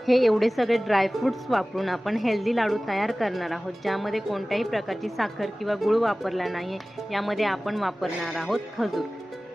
हे एवढे सगळे ड्रायफ्रूट्स वापरून आपण हेल्दी लाडू तयार करणार आहोत, ज्यामध्ये कोणत्याही प्रकारची साखर किंवा गुळ वापरला नाही आहे। यामध्ये आपण वापरणार आहोत खजूर,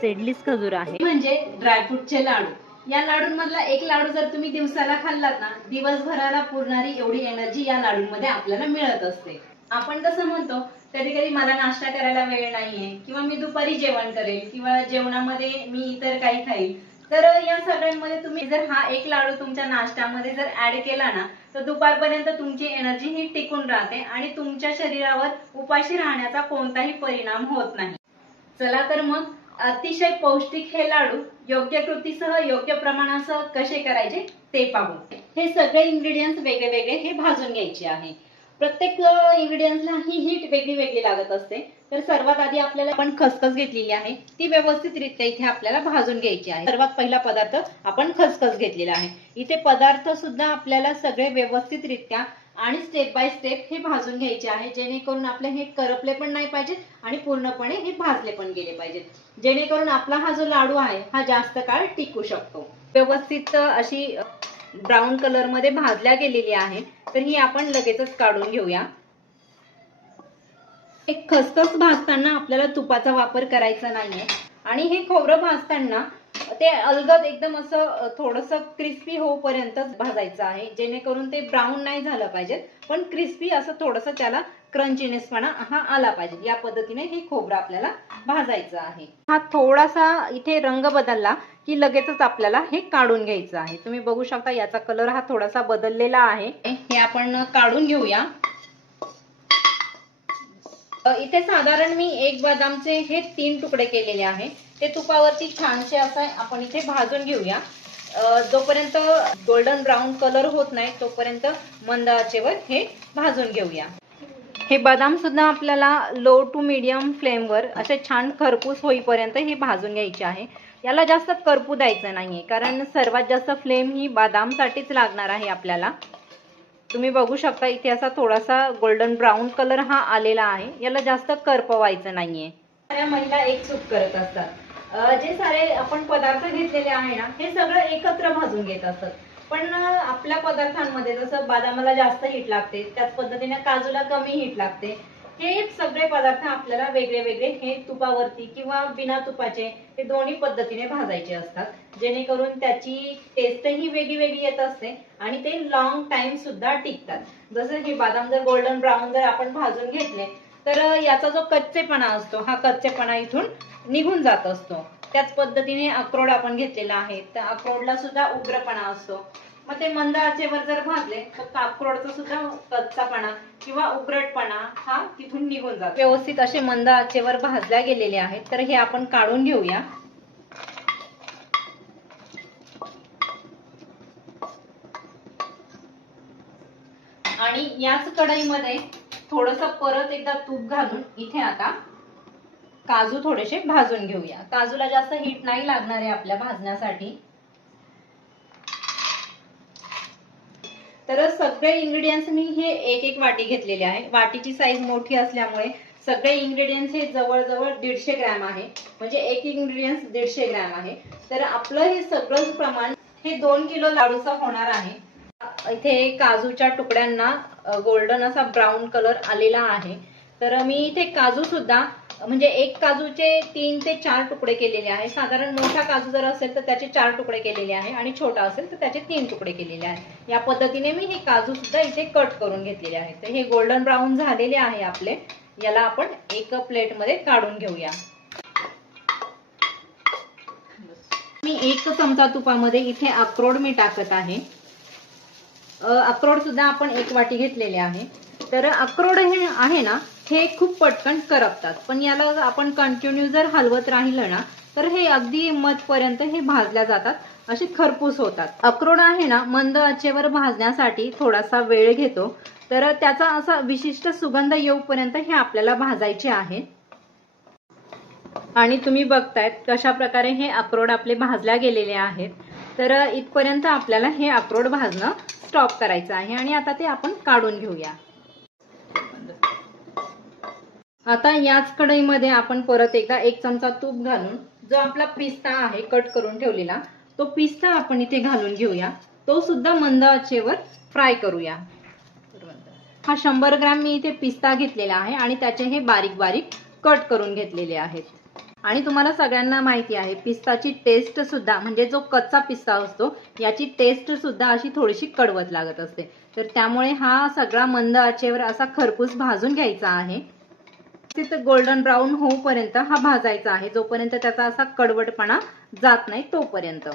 सीडलेस खजूर आहे, म्हणजे ड्रायफ्रूटचे लाडू। या लाडूंमधला एक लाडू जर तुम्ही दिवसाला खाल्लात ना, दिवसभराला पुरणारी एवढी एनर्जी या लाडूंमध्ये आपल्याला मिळत असते। आपण कसं म्हणतो, कधी कधी मला नाश्ता करायला वेळ नाहीये, किंवा मी दुपारी जेवण करेल, किंवा जेवणामध्ये मी इतर काही खाईल, तर या सगळ्यांमध्ये तुम्ही जर हा एक लाडू तुमच्या नाश्त्यामध्ये जर ऍड केला ना, तर दुपारपर्यंत तुमची एनर्जी ही टिकून राहते आणि तुमच्या शरीरावर उपाशी राहण्याचा कोणताही परिणाम होत नाही। चला तर मग अतिशय पौष्टिक हे लाडू योग्य कृतीसह योग्य प्रमाणासह कसे करायचे ते पाहू। हे सगळे इंग्रेडियंट्स वेगळे वेगळे हे भाजून घ्यायचे आहे। प्रत्येक इंग्रेडियंट्सला ही हीट वेगळी वेगळी लागत असते। तर सर्वात आधी आपल्याला आपण खसखस घेतलेली आहे, ती व्यवस्थितरित्या इथे आपल्याला भाजून घ्यायची आहे। सर्वात पहिला पदार्थ आपण खसखस घेतलेला आहे। इथे पदार्थ सुद्धा आपल्याला सगळे व्यवस्थितरित्या आणि स्टेप बाय स्टेप हे भाजून घ्यायचे आहे, जेणेकरून आपले हे करपले पण नाही पाहिजेत आणि पूर्णपणे हे भाजले पण गेले पाहिजेत, जेणेकरून आपला हा जो लाडू आहे हा जास्त काळ टिकू शकतो। व्यवस्थित अशी ब्राऊन कलर मध्ये भाजल्या गेलेली आहे, तर ही आपण लगेचच काढून घेऊया। एक खसखस भाजताना आपल्याला तुपाचा वापर करायचा नाहीये, आणि हे खोबरं भाजताना ते अलगद एकदम असं थोडंसं क्रिस्पी होईपर्यंत भाजायचं आहे, जेणेकरून ते ब्राऊन नाही झालं पाहिजे, पण क्रिस्पी असं थोडंसं त्याला क्रंचीनेसपणा हा आला पाहिजे। या पद्धतीने हे खोबरं आपल्याला भाजायचं आहे। हा थोडासा इथे रंग बदलला की लगेचच आपल्याला हे काढून घ्यायचं आहे। तुम्ही बघू शकता याचा कलर हा थोडासा बदललेला आहे, हे आपण काढून घेऊया। इथे साधारण मी एक बदामचे हे 3 तुकडे केलेले आहे, ते तुपावरती छानसे असं आपण इथे भाजून घेऊया। जोपर्यंत गोल्डन ब्राऊन कलर होत नाही तोपर्यंत मंद आचेवर हे भाजून घेऊया। हे बदाम सुद्धा आपल्याला लो टू मीडियम फ्लेमवर असे छान खरपूस होईपर्यंत हे भाजून घ्यायचे आहे। याला जास्त करपू द्यायचं नाहीये, कारण सर्वात जास्त फ्लेम ही बदामसाठीच लागणार आहे आपल्याला। तुम्ही बघू शकता इथे असा थोडासा गोल्डन ब्राऊन कलर हा आलेला आहे, याला जास्त करपवायचं नाहीये। साऱ्या महिला एक चूक करत असतात, जे सारे आपण पदार्थ घेतलेले आहे ना, हे सगळं एकत्र भाजून घेत असतात, पण आपल्या पदार्थांमध्ये जसं बदामाला जास्त हीट लागते, त्याच पद्धतीने काजूला कमी हीट लागते। हे सगळे पदार्थ आपल्याला वेगळे वेगळे हे तुपावरती किंवा बिना तुपाचे हे दोन्ही पद्धतीने भाजायचे असतात, जेणेकरून त्याची टेस्टही वेगळी वेगळी येत असते आणि ते लॉंग टाइम सुद्धा टिकतात। जसं की बदाम जर गोल्डन ब्राऊन जर आपण भाजून घेतले, तर याचा जो कच्चेपणा असतो हा कच्चेपणा इथून निघून जात असतो। त्याच पद्धतीने अक्रोड आपण घेतलेला आहे, तर अक्रोडला सुद्धा उग्रपणा असतो, मग ते मंद आचेवर जर भाजले तर अक्रोडचा सुद्धा कच्चापणा किंवा उग्रटपणा हा तिथून निघून जातो। व्यवस्थित असे मंद आचेवर भाजल्या गेलेले आहेत, तर हे आपण काढून घेऊया। आणि याच कढईमध्ये थोडंसं परत एकदा तूप घालून इथे आता काजू थोडेसे भाजून घेऊया। काजूला जास्त हीट नाही लागणार आहे आपल्या भाजण्यासाठी। तर सगळे इंग्रेडियंट्स मी हे एक एक वाटी घेतलेले आहे। वाटीची साईज मोठी असल्यामुळे सगळे इंग्रेडियंट्स हे जवळजवळ 150 ग्रॅम आहे, म्हणजे एक इंग्रेडियंट्स 150 ग्रॅम आहे। तर आपलं हे सगळं प्रमाण हे 2 किलो लाडूचं होणार आहे। इथे काजूच्या तुकड्यांना गोल्डन असा ब्राऊन कलर आलेला आहे, तर मी इथे काजू सुद्धा म्हणजे एक काजूचे 3 ते 4 तुकडे केलेले आहे। साधारण मोठा काजू जर असेल तर त्याचे 4 तुकडे केलेले आहे, आणि छोटा असेल तर त्याचे 3 तुकडे केलेले आहे। या पद्धतीने मी हे काजू सुद्धा इथे कट करून घेतलेले आहेत। तर हे गोल्डन ब्राऊन झालेले आहे आपले, याला आपण एक प्लेट मध्ये काढून घेऊया। मी 1 चमचा तुपामध्ये इथे अक्रोड मी टाकत आहे। अक्रोड सुद्धा आपण 1 वाटी घेतलेले आहे। तर अक्रोड हे आहे ना, हे खूप पटकन करपतात, पण याला आपण कंटिन्यू जर हलवत राहिलं ना, तर हे अगदी मधपर्यंत हे भाजल्या जातात, असे खरपूस होतात। अक्रोड आहे ना, मंद आचेवर भाजण्यासाठी थोडासा वेळ घेतो, तर त्याचा असा विशिष्ट सुगंध येऊपर्यंत हे आपल्याला भाजायचे आहे। आणि तुम्ही बघतायत कशा प्रकारे हे अक्रोड आपले भाजल्या गेलेले आहेत। तर इथपर्यंत आपल्याला हे अक्रोड भाजणं स्टॉप करायचं आहे, आणि आता ते आपण काढून घेऊया। आता याच कढईमध्ये आपण परत एकदा 1 चमचा तूप घालून जो आपला पिस्ता आहे कट करून ठेवलेला, तो पिस्ता आपण इथे घालून घेऊया। तो सुद्धा मंद आचेवर फ्राय करूया। हा 100 ग्रॅम मी इथे पिस्ता घेतलेला आहे आणि त्याचे हे बारीक बारीक कट करून घेतलेले आहेत। आणि तुम्हाला सगळ्यांना माहिती आहे पिस्ताची टेस्ट सुद्धा म्हणजे जो कच्चा पिस्ता असतो याची टेस्ट सुद्धा अशी थोडीशी कडवट लागत असते। तर त्यामुळे हा सगळा मंद आचेवर असा खरपूस भाजून घ्यायचा आहे। तिथे गोल्डन ब्राऊन होऊपर्यंत हा भाजायचा आहे, जोपर्यंत त्याचा असा कडवटपणा जात नाही तोपर्यंत।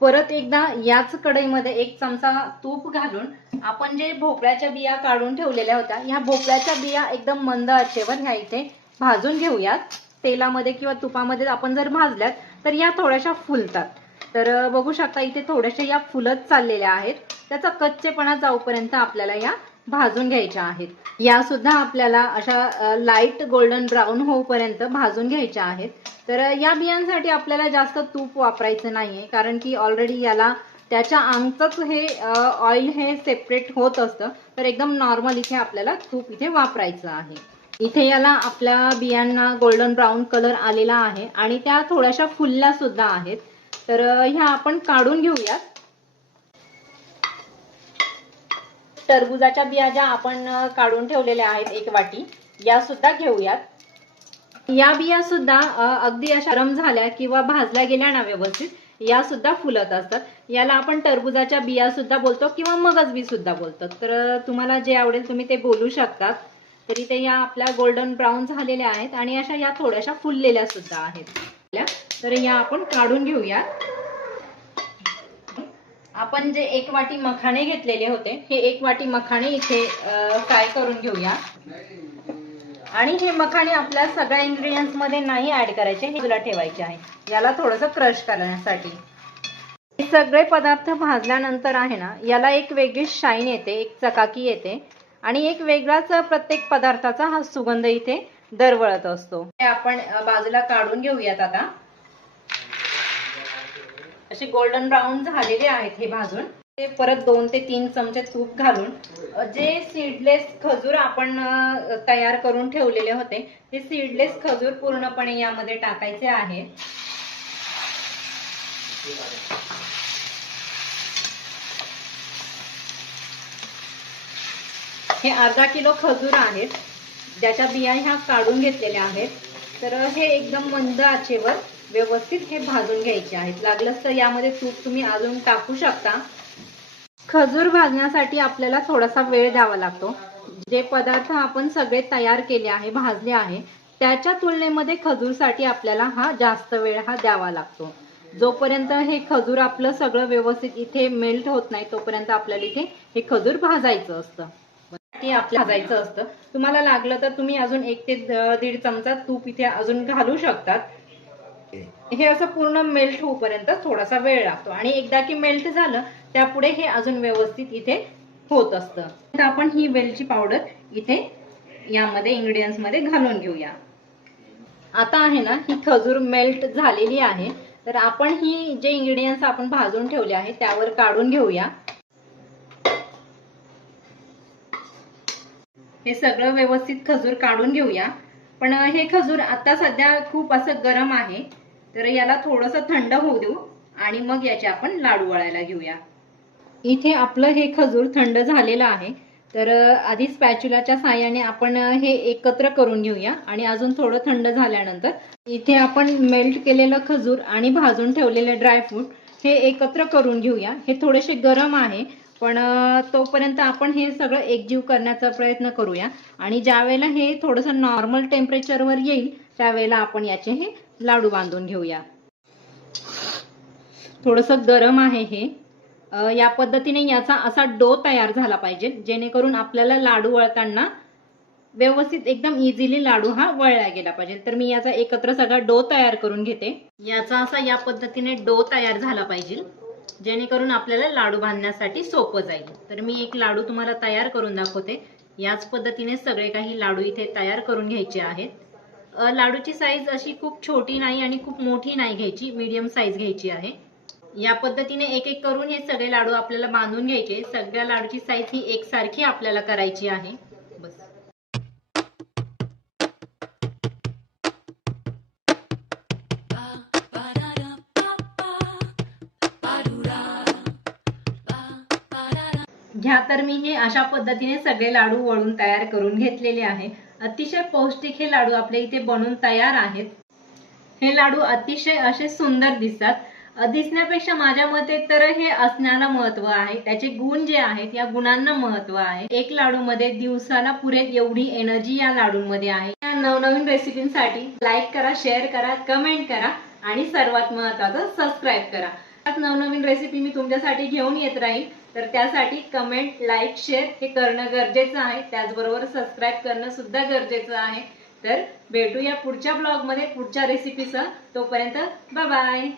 परत एकदा याच कढईमध्ये 1 चमचा तूप घालून आपण जे भोपळ्याच्या बिया काढून ठेवलेल्या होत्या या भोपळ्याच्या बिया एकदम मंद आचेवर ह्या इथे भाजून घेऊयात। तेलामध्ये किंवा तुपामध्ये आपण जर भाजल्यात तर या थोड्याशा फुलतात। तर बघू शकता इथे थोड्याशा या फुलत चाललेल्या आहेत, त्याचा कच्चेपणा जाऊपर्यंत आपल्याला या भाजून घ्यायच्या आहेत। या सुद्धा आपल्याला अशा लाईट गोल्डन ब्राऊन होऊपर्यंत भाजून घ्यायच्या आहेत। तर या बियांसाठी आपल्याला जास्त तूप वापरायचं नाहीये, कारण की ऑलरेडी याला त्याच्या अंगच हे ऑइल हे सेपरेट होत असतं। तर एकदम नॉर्मल इथे आपल्याला तूप इथे वापरायचं आहे। इथे याला आपल्या बियांना गोल्डन ब्राऊन कलर आलेला आहे आणि त्या थोड्याशा फुलल्या सुद्धा आहेत। तर ह्या आपण काढून घेऊयात। टरबूजाच्या बिया ज्या आपण काढून ठेवलेल्या आहेत 1 वाटी, या सुद्धा घेऊयात। या बिया सुद्धा अगदी अशा गरम झाल्या किंवा भाजल्या गेल्या ना व्यवस्थित, या सुद्धा फुलत असतात। याला आपण टरबूजाच्या बिया सुद्धा बोलतो किंवा मगज बी सुद्धा बोलतो। तर तुम्हाला जे आवडेल तुम्ही ते बोलू शकतात। तरी ते या आपल्या गोल्डन ब्राऊन झालेल्या आहेत आणि अशा या थोड्याशा फुललेल्या सुद्धा आहेत। तर या आपण काढून घेऊया। आपण जे 1 वाटी मखाणे घेतलेले होते हे 1 वाटी मखाणे इथे फ्राय करून घेऊया। आणि हे मखाणे आपल्या सगळ्या इंग्रेडियंट्स मध्ये नाही ऍड करायचे, हे बाजूला ठेवायचे आहे याला थोडंसं क्रश करण्यासाठी। हे सगळे पदार्थ भाजल्यानंतर आहे ना याला एक वेगळी शाईन येते, एक चकाकी येते आणि एक वेगळाच प्रत्येक पदार्थाचा हा सुगंध इथे दरवळत असतो। हे आपण बाजूला काढून घेऊयात। आता असे गोल्डन ब्राऊन झालेले आहेत हे भाजून। ते परत 2 ते 3 चमचे तूप घालून जे सीडलेस खजूर आपण तयार करून ठेवलेले होते ते सीडलेस खजूर पूर्णपणे यामध्ये टाकायचे आहे। हे अर्धा किलो खजूर आहेत, ज्याच्या बिया ह्या काढून घेतलेल्या आहेत। तर हे एकदम मंद आचेवर व्यवस्थित हे भाजून घ्यायचे आहेत। लागलंच तर यामध्ये तूप तुम्ही अजून टाकू शकता। खजूर भाजण्यासाठी आपल्याला थोडासा वेळ द्यावा लागतो। जे पदार्थ आपण सगळे तयार केले आहे, भाजले आहे, त्याच्या तुलनेमध्ये खजूरसाठी आपल्याला हा जास्त वेळ हा द्यावा लागतो। जोपर्यंत हे खजूर आपलं सगळं व्यवस्थित इथे मेल्ट होत नाही तोपर्यंत आपल्याला इथे हे खजूर भाजायचं असतं, ते आपल्याला भाजायचं असतं। तुम्हाला लागलं तर तुम्ही अजून 1 ते 1.5 चमचा तूप इथे अजून घालू शकतात। हे असं पूर्ण मेल्ट होऊपर्यंत थोडासा वेळ लागतो आणि एकदा की मेल्ट झालं त्यापुढे हे अजून व्यवस्थित इथे होत असतं। तर आपण ही वेलची पावडर इथे यामध्ये इंग्रेडियंट्स मध्ये घालून घेऊया। आता आहे ना ही खजूर मेल्ट झालेली आहे, तर आपण ही जे इंग्रेडियंट्स आपण भाजून ठेवले आहेत त्यावर काढून घेऊया। हे सगळं व्यवस्थित खजूर काढून घेऊया। पण हे खजूर आता सध्या खूप असं गरम आहे, तर याला थोडंसं थंड होऊ देऊ आणि मग याचे आपण लाडू वळायला घेऊया। इथे आपलं हे खजूर थंड झालेलं आहे, तर आधी स्पॅच्युलाच्या साहाय्याने आपण हे एकत्र करून घेऊया आणि अजून थोडं थंड झाल्यानंतर इथे आपण मेल्ट केलेलं खजूर आणि भाजून ठेवलेले ड्रायफ्रूट हे एकत्र करून घेऊया। हे थोडेसे गरम आहे, पण तोपर्यंत आपण हे सगळं एकजीव करण्याचा प्रयत्न करूया आणि ज्यावेळेला हे थोडंसं नॉर्मल टेम्परेचरवर येईल त्यावेळेला आपण याचे हे लाडू बांधून घेऊया। थोडंसं गरम आहे हे। या पद्धतीने याचा असा डो तयार झाला पाहिजे, जेणेकरून आपल्याला लाडू वळताना व्यवस्थित एकदम इझिली लाडू हा वळला गेला पाहिजे। तर मी याचा एकत्र सगळा डो तयार करून घेते। याचा असा या पद्धतीने डो तयार झाला पाहिजे, जेणेकरून आपल्याला लाडू बांधण्यासाठी सोपं जाईल। तर मी एक लाडू तुम्हाला तयार करून दाखवते। याच पद्धतीने सगळे काही लाडू इथे तयार करून घ्यायचे आहेत। लाडूची साईज अशी खूप छोटी नाही आणि खूप मोठी नाही घ्यायची, मीडियम साईज घ्यायची आहे। या पद्धतीने एक एक करून हे सगळे लाडू आपल्याला बांधून घ्यायचे। सगळ्या लाडूची साईज ही एकसारखी आपल्याला करायची आहे। बस घ्या तर मी हे अशा पद्धतीने सगळे लाडू वळून तयार करून घेतलेले आहे। अतिशय पौष्टिक हे लाडू आपल्या इथे बनून तयार आहेत। हे लाडू अतिशय असे सुंदर दिसतात, दिसण्यापेक्षा माझ्या मते तर हे असण्याला महत्व आहे, त्याचे गुण जे आहेत या गुणांना महत्व आहे। एक लाडू मध्ये दिवसाला पुरेल एवढी एनर्जी या लाडूंमध्ये आहे। या नवनवीन रेसिपींसाठी लाईक करा, शेअर करा, कमेंट करा आणि सर्वात महत्त्वाचं सबस्क्राईब करा। नवनवीन रेसिपी मी तुमच्यासाठी घेऊन येत राहील, तर त्यासाठी कमेंट, लाईक, शेअर हे करणं गरजेचं आहे, त्याचबरोबर सबस्क्राईब करणं सुद्धा गरजेचं आहे। तर भेटूया पुढच्या ब्लॉग मध्ये पुढच्या रेसिपीसह, तोपर्यंत बाय बाय।